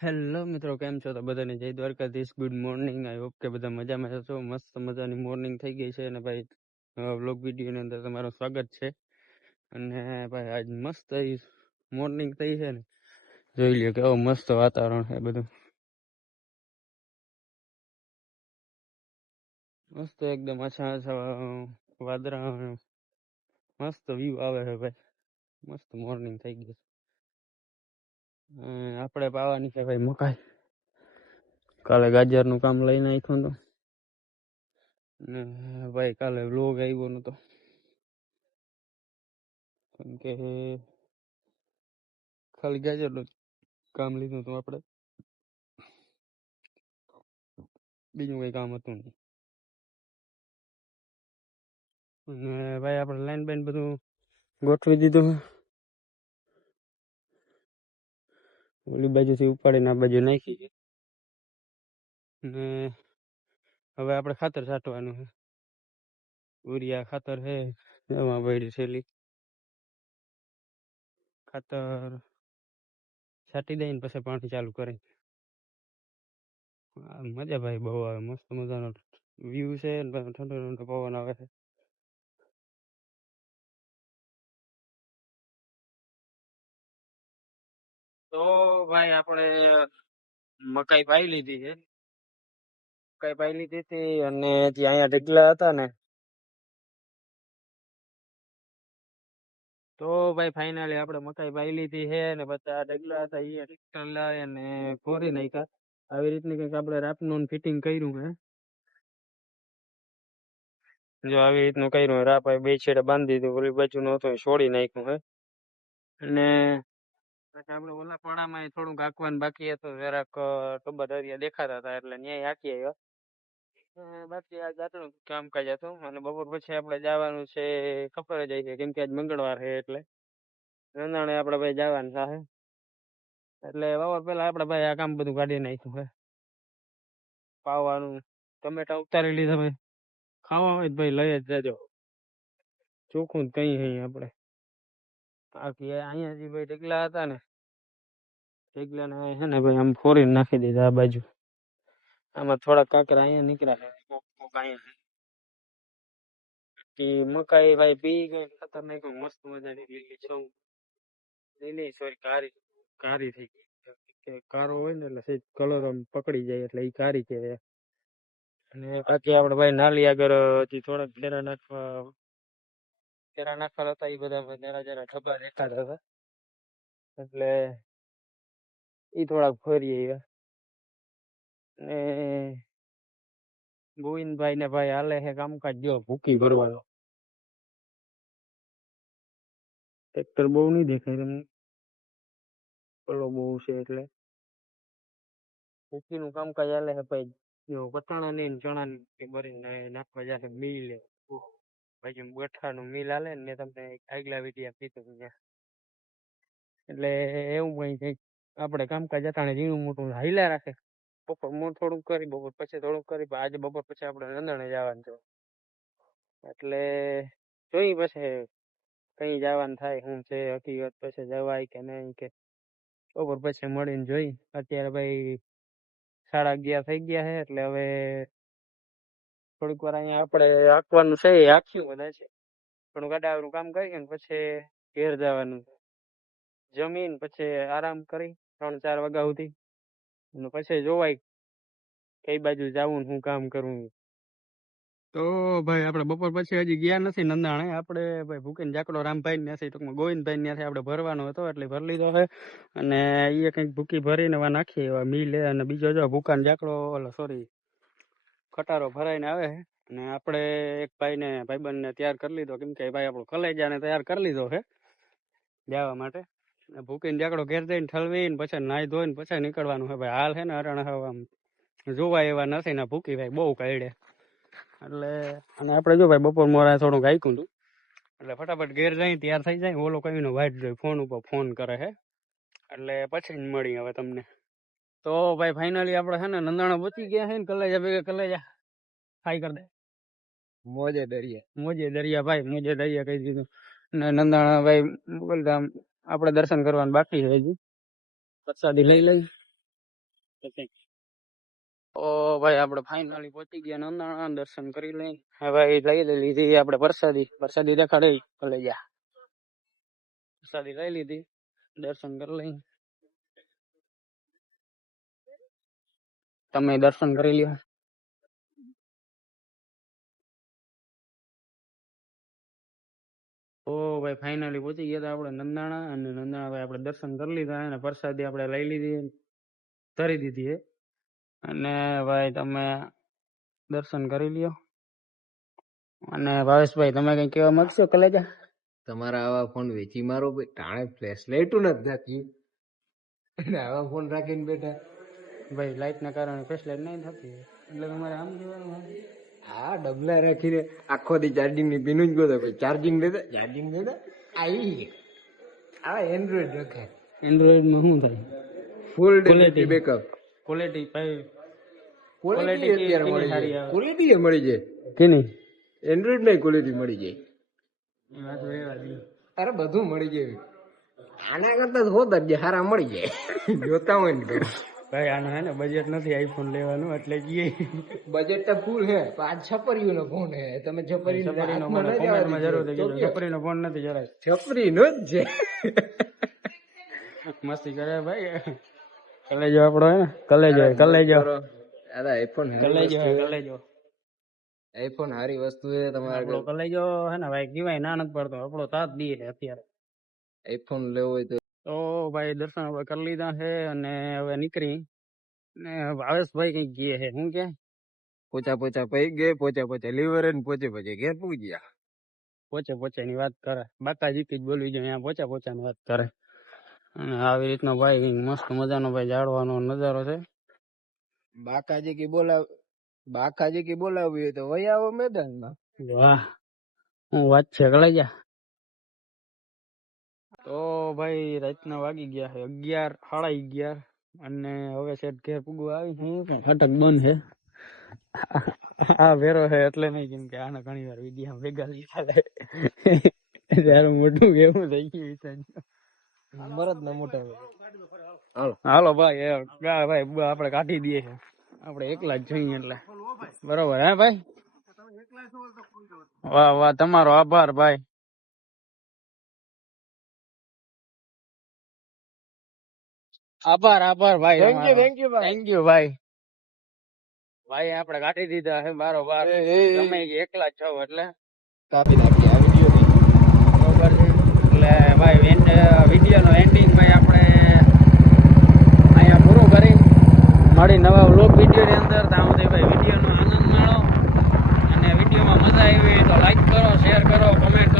Hello મિત્રો, કેમ છો? તો બધાને જય Dwarkadhish, good morning. I hope કે બધા મજામાં છો. મસ્ત મજાની મોર્નિંગ થઈ ગઈ છે અને ભાઈ વ્લોગ વિડીયોની અંદર તમારું સ્વાગત છે. અને ભાઈ આજ મસ્ત મોર્નિંગ થઈ છે ને, જોઈ લ્યો કેવો મસ્ત વાતાવરણ છે બધું. મસ્ત એકદમ આછા આછા વાદળા, મસ્ત વ્યૂ આવે છે ભાઈ. મસ્ત મોર્નિંગ થઈ ગઈ છે. આપણે પાવાની છે ભાઈ મકાઈ. કાલે ગાજરનું કામ લઈને નાખ્યું હતું ને ભાઈ, કાલે વ્લોગ આવ્યો નતો કેમ કે ખાલી ગાજરનું કામ લીધું હતું આપણે, બીજું કઈ કામ હતું નહીં. અને ભાઈ આપણે લાઈન બાઈન બધું ગોઠવી દીધું. ઓલી બાજુથી ઉપાડીને આ બાજુ નાખી છે. ને હવે આપણે ખાતર છાંટવાનું છે. યુરિયા ખાતર છે એમાં ભરી છેલી ખાતર છાંટી દઈને પછી પાણી ચાલુ કરી. મજા ભાઈ બહુ આવે, મસ્ત મજાનો વ્યૂ છે, ઠંડો ઠંડો પવન આવે છે. તો ભાઈ આપણે મકાઈ પાઈ લીધી છે. મકાઈ પાઈ લીધી હતી અને ત્યાં અહીંયા ઢગલા હતા ને, તો ભાઈ ફાઇનલી આપણે મકાઈ પાઈ લીધી છે ને બધા ઢગલા હતા એ ટ્રેક્ટર લાવી અને કોરી નાખ્યા. આવી રીતની કંઈક આપણે રાપનું ફિટિંગ કર્યું છે. જો આવી રીતનું કર્યું રાપ બે છેડે બાંધી દીધું, ઓલી બાજુ નું હતું છોડી નાખ્યું હે. અને પછી આપણે ઓલા પાડામાં થોડુંક આંકવાનું બાકી હતું, જરાક ટોબા દરિયા દેખાતા હતા એટલે ન્યાય આંકી આવ્યા. બાકી આ જાતનું કામકાજ હતું. અને બપોર પછી આપણે જવાનું છે, ખબર જ છે કેમ કે આજ મંગળવાર છે એટલે રંધાણે આપણે ભાઈ જવાનું છે. એટલે બપોર પેલા આપણે ભાઈ આ કામ બધું કાઢી નાખ્યું છે. પાવાનું ટમેટા ઉતારી લીધા ભાઈ, ખાવા હોય તો ભાઈ લઈ જ જાજો. ચોખ્ખું જ કઈ નહીં આપણે. બાકી અહીંયા જે ભાઈ ઢગલા હતા ને, ઢગલા ને છે ને ભાઈ આમ ફોરીને નાખી દીધા આ બાજુ. આમાં થોડા કાંકરા અહીંયા નીકળ્યા છે, કોક કોક અહીંયા. કે મકાઈ ભાઈ પી ગઈ ખતરનાક મસ્ત મજાની લીલી છ લીલી સોરી કારી કારી થઈ ગઈ. કે કારો હોય ને એટલે સેજ કલર આમ પકડી જાય એટલે એ કારી કહેવાય. અને બાકી આપણે ભાઈ નાલી આગળ હજી થોડાક ફેરા નાખવા હતા, એ બધા જરા જરા ઠપા દેખાતા હતા એટલે એ થોડાક ફરી આવ્યા. ને ગોવિંદભાઈ ને ભાઈ હાલે છે કામકાજ, જો ભૂકી ભરવાનો. ટ્રેક્ટર બહુ નહીં દેખાય તમને, પલો બહુ છે એટલે ભૂકી નું કામકાજ હાલે છે ભાઈ. જો વટાણા ને ચણા ભરીને નાખવા જશે મિલ, પછી ગઠ્ઠાનું મિલ હાલે ને, મેં તમને આગલા વિડીયો કીધું ત્યાં. એટલે એવું કઈ કઈક આપણે કામકાજ અટાણે ઝીણું મોટું હાઈલા રાખે. બપોર થોડુંક કરી, બપોર પછી થોડુંક કરી, આજે બપોર પછી આપણે રંધણે જવાનું છે એટલે જોઈ પછી કઈ જવાનું થાય શું છે હકીકત, પછી જવાય કે નહીં કે બપોર પછી મળીને જોઈ. અત્યારે ભાઈ 11:30 થઈ ગયા છે એટલે હવે થોડીક વાર અહીંયા આપણે આંકવાનું છે, આંખ્યું બધા છે, થોડુંક આડાવરું કામ કરી ને પછી ઘેર જવાનું છે. જમીન પછી આરામ કરી 3-4 વાગ્યા સુધી, અને પછી જોવાય કઈ બાજુ જવું ને શું કામ કરવું. તો ભાઈ આપણે બપોર પછી હજી ગયા નથી નંદાણે. આપણે ભાઈ ભૂકીને જાકડો રામભાઈ ત્યાંથી ટૂંકમાં ગોવિંદભાઈ ત્યાંથી આપણે ભરવાનો હતો એટલે ભરી લીધો છે. અને એ કંઈક ભૂકી ભરીને એવા નાખીએ એવા મિલે. અને બીજો જો ભૂકાનો જાકડો ઓલો સોરી ખટારો ભરાઈને આવે છે. અને આપણે એક ભાઈને ભાઈબંધને તૈયાર કરી લીધો, કેમ કે ભાઈ આપણો કલેજાને તૈયાર કરી લીધો છે જવા માટે. ભૂકીને જાકડો ઘેર જઈને ઠલવીને પછી નાહી ધોઈને પછી નીકળવાનું છે ભાઈ. હાલ છે ને અરણ હવે આમ જોવાય એવા નથી ને, ભૂકી ભાઈ બહુ કાઢે એટલે. અને આપણે જો ભાઈ બપોર મોરા થોડુંક ગાયકું હતું એટલે ફટાફટ ઘેર જઈ તૈયાર થઈ જાય. ઓલો કઈને વાઇટ જોઈ ફોન ઉપર ફોન કરે છે એટલે પછી મળી હવે તમને. તો ભાઈ ફાઇનલી આપણે છે ને નંદાણા પહોંચી ગયા છે ને, કલેજા ભેગા કલેજા ખાઈ કરી દે. મોજે દરિયા ભાઈ, મોજે દરિયા કહી દીધું. ને નંદાણા ભાઈ બોલતા આપણે દર્શન કરવાનું બાકી છે હજી, પ્રસાદી લઈ લઈ ઓ ભાઈ આપણે ફાઇનલી પહોંચી ગયા નંદાણા, દર્શન કરી લઈ. હવે લઈ લીધી આપણે પ્રસાદી દેખાડી લઈ ગયા. પ્રસાદી લઈ લીધી, દર્શન કરી લઈ. તમે દર્શન કરી લ્યો. ઓ ભાઈ ફાઇનલી પહોંચી ગયા હતા આપણે નંદાણા, અને નંદાણા ભાઈ આપણે દર્શન કરી લીધા અને પ્રસાદી આપણે લઈ લીધી, ધરી દીધી. અને ભાઈ તમે દર્શન કરી લ્યો. અને ભાવેશભાઈ તમે કઈ કહેવા માંગશો કલેજા? તમારા આવા ફોન વેચી મારો ભાઈ, ટાણે ફ્લેશ લાઈટું નથી થતી અને આવા ફોન રાખીને બેઠા. ભાઈ લાઇટ ના કારણે ફ્લેશ લાઇટ નહીં થતી, એટલે તમારે આમ જોવાનું હોય. આ ડબલા રાખીને આખો દી ચાર્જિંગ ની પીનું જ ગયો ભાઈ. ચાર્જિંગ દેતા આવી આ એન્ડ્રોઈડ રખાય. એન્ડ્રોઈડ માં શું થાય? ફૂલ ડે બેકઅપ ક્વોલિટી ભાઈ, ક્વોલિટી અત્યારે મળી જાય. ક્વોલિટી મળી જાય કે નહીં? એન્ડ્રોઈડ ની ક્વોલિટી મળી જાય. એ વાત રહેવા દે. અરે બધું મળી જાય. આના કરતા હોતા જ હારા મળી જાય જોતા હોય ને ભાઈ આનો હે ને બજેટ નથી આઈફોન લેવાનું, એટલે કે બજેટ તો ફૂલ હે. આ છપરીઓ નો ફોન હે. તમે છપરીનો કોમેન્ટમાં જરૂર દેજો. છપરીનો ફોન નથી જરાય, છપરીનો જ છે. મસ્તી કરે ભાઈ. કલેજો આપણો હે ને, કલેજો અરે આઈફોન કલેજો આઈફોન હારી વસ્તુ છે. તમારે આપણો કલેજો હે ને ભાઈ કીવાય ના નથી પડતો, આપણો સાથ દે અત્યારે. આઈફોન લેવો હોય તો ભાઈ દર્શન હવે કરી લીધા છે અને હવે નીકળી. ને ભાવેશભાઈ કઈ ગયે છે, શું કે પોચા પૈ ગયે, પોચા લીવર ને પોચે ઘેર પૂગી ગયા. પોચે ની વાત કરે. બાકાજીથી જ બોલવી જોઈએ, અહીંયા પોચા ની વાત કરે. અને આવી રીતનો ભાઈ કઈક મસ્ત મજાનો ભાઈ જાળવાનો નજારો છે. બાકાજી કી બોલાવી હોય તો વહી આવો મેદાનમાં. વાહ હું વાત છે કલેજા. તો ભાઈ રાતના વાગી ગયા છે 11, સાડા 11, અને હવે સેટ ઘેર પૂગવા આવી છે. ફાટક બંધ છે. આ ભેરો છે એટલે નહીં, કેમ કે આને ઘણી વાર વિડીયો ભેગા લીધા ત્યારે મોટું કેવું થઈ ગયું. મરદ ના મોટા હાલો ભાઈ આપણે કાઢી દઈએ છે, આપણે એકલા જ જોઈએ એટલે બરોબર હે ભાઈ. વાહ તમારો આભાર ભાઈ. આભાર ભાઈ. થેન્ક યુ ભાઈ. ભાઈ આપણે કાઢી દીધા છે બારોબાર. તમે એકલા જ છો એટલે કાપી નાખી આ વિડીયો ની. બરોબર છે. એટલે ભાઈ વિડીયો નો એન્ડિંગ ભાઈ આપણે અહીંયા પૂરું કરી મળી નવા વ્લોગ વિડીયો ની અંદર. ત્યાં સુધી ભાઈ વિડીયો નો આનંદ માણો, અને વિડીયોમાં મજા આવી તો લાઈક કરો, શેર કરો, કમેન્ટ